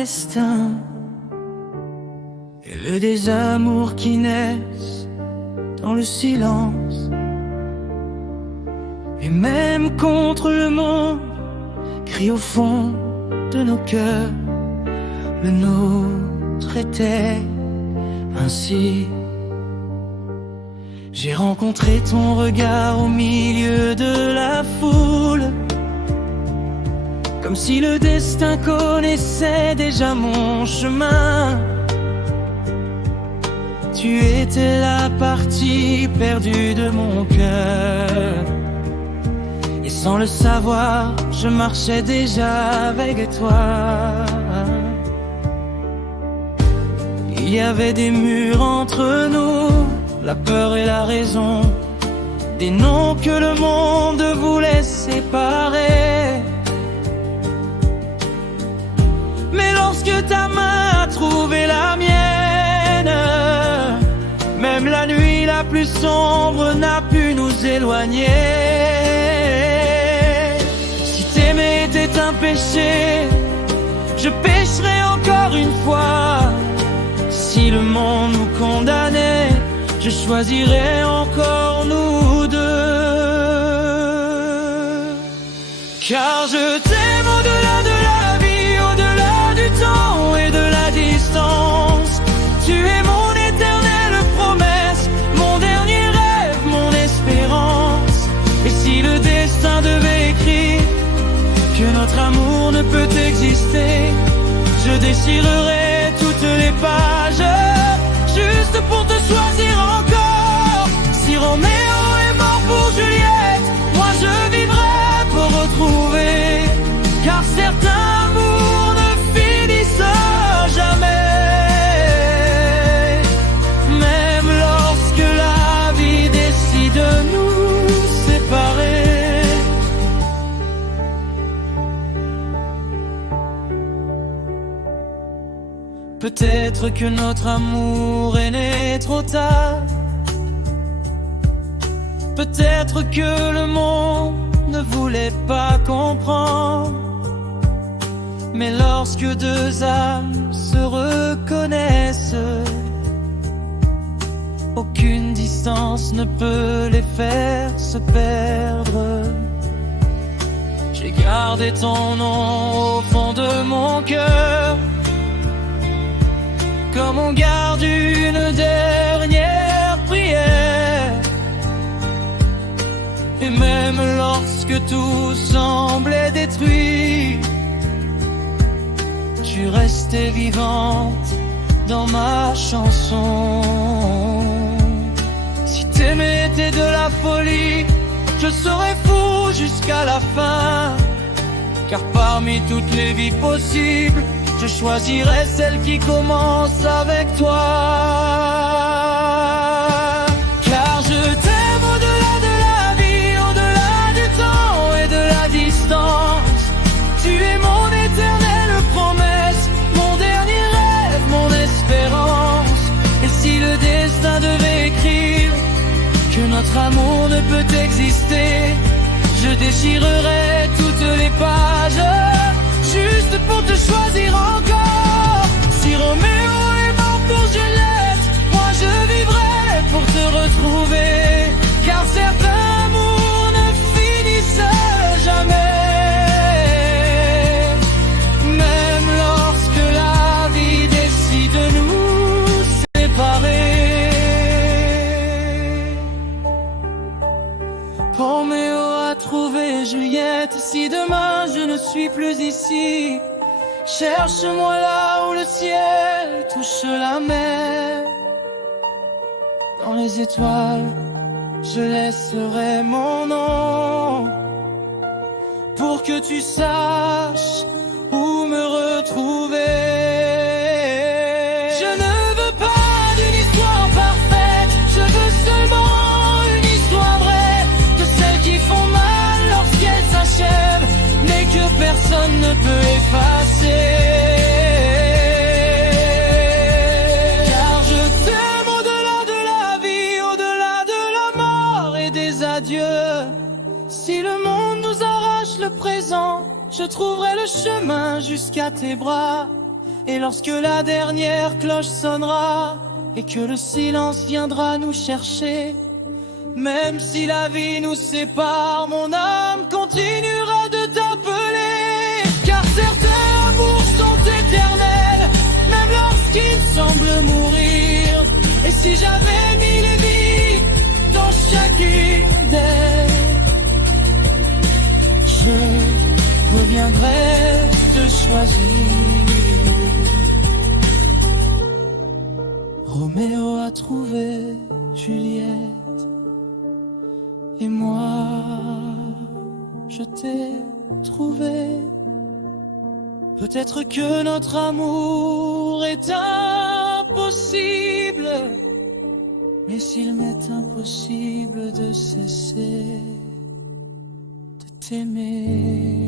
destin et le désamour qui naissent dans le silence. Et même contre le monde, crie au fond de nos cœurs, le nôtre était ainsi. J'ai rencontré ton regard au milieu de la foule, comme si le destin connaissait déjà mon chemin. Tu étais la partie perdue de mon cœur, et sans le savoir, je marchais déjà avec toi. Il y avait des murs entre nous, la peur et la raison, des noms que le monde voulait séparer. Mais lorsque ta main a trouvé la mienne, même la nuit la plus sombre n'a pu nous éloigner. Si t'aimer était un péché, je pécherais encore une fois. Si le monde nous condamnait, je choisirais encore nous deux. Car je t'aime au-delà de la vie, au-delà du temps et de la distance. Tu es mon éternelle promesse, mon dernier rêve, mon espérance. Et si le destin devait écrire que notre amour ne peut exister, je déchirerais toutes les pages juste pour te choisir encore. Si Roméo est mort pour Juliette, moi je vivrai pour retrouver. Car certains amours ne finissent jamais, même lorsque la vie décide de nous séparer. Peut-être que notre amour est né trop tard. Peut-être que le monde ne voulait pas comprendre. Mais lorsque deux âmes se reconnaissent, aucune distance ne peut les faire se perdre. J'ai gardé ton nom au fond de mon cœur, comme on garde une dernière prière. Et même lorsque tout semblait détruit, tu restais vivante dans ma chanson. Si t'aimer était de la folie, je serais fou jusqu'à la fin. Car parmi toutes les vies possibles, je choisirai celle qui commence avec toi. Car je t'aime au-delà de la vie, au-delà du temps et de la distance. Tu es mon éternelle promesse, mon dernier rêve, mon espérance. Et si le destin devait écrire que notre amour ne peut exister, je déchirerai toutes les pages juste pour te choisir encore. Si Roméo est mort pour Juliette, moi je vivrai pour te retrouver. Car certains amours ne finissent jamais, même lorsque la vie décide de nous séparer. Roméo a trouvé Juliette. Si demain je ne suis plus ici, cherche-moi là où le ciel touche la mer. Dans les étoiles, je laisserai mon nom pour que tu saches où me retrouver. Je ne veux pas d'une histoire parfaite, je veux seulement une histoire vraie, de celles qui font mal lorsqu'elles s'achèvent, mais que personne ne peut effacer. Car je t'aime au-delà de la vie, au-delà de la mort et des adieux. Si le monde nous arrache le présent, je trouverai le chemin jusqu'à tes bras. Et lorsque la dernière cloche sonnera et que le silence viendra nous chercher, même si la vie nous sépare, mon âme continuera de t'appeler. Car certains amours sont éternels, même lorsqu'ils semblent mourir. Et si j'avais mis les vies dans chacune d'elles, je reviendrai te choisir. Roméo a trouvé Juliette, et moi, je t'ai trouvé. Peut-être que notre amour est impossible, mais s'il m'est impossible de cesser de t'aimer.